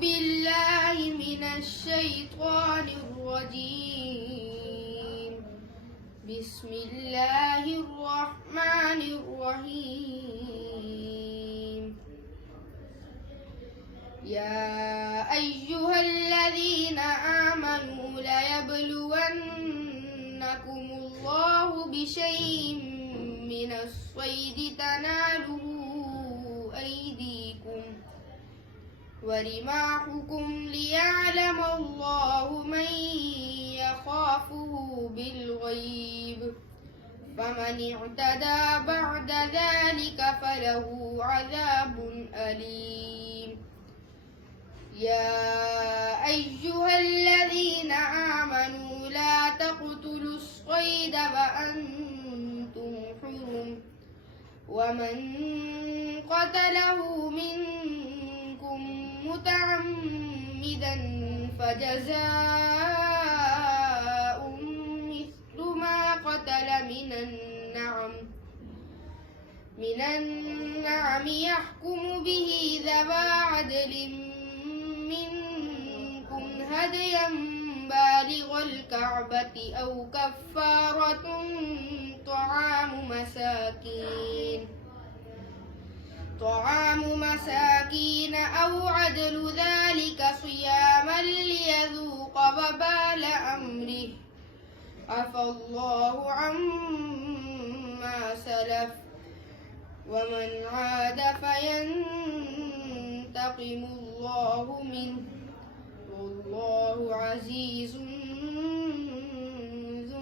بالله من الشيطان الرجيم. بسم الله الرحمن الرحيم. يا أيها الذين آمنوا ليبلونكم الله بشيء من الصيد تناله أيديكم ورماحكم ليعلم الله من يخافه بالغيب، فمن اعتدى بعد ذلك فله عذاب أليم. يا أيها الذين آمنوا لا تقتلوا الصيد وأنتم حرم، ومن قتله منكم متعمدا فجزاء مثل ما قتل من النعم يحكم به ذوى عدل منكم هديا بالغ الكعبة أو كفارة طعام مساكين أو عدل ذلك صياما ليذوق وبال أمره، عفى الله عما سلف، ومن عاد فينتقم الله منه، والله عزيز ذو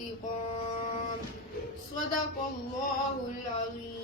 انتقام. صدق الله العظيم.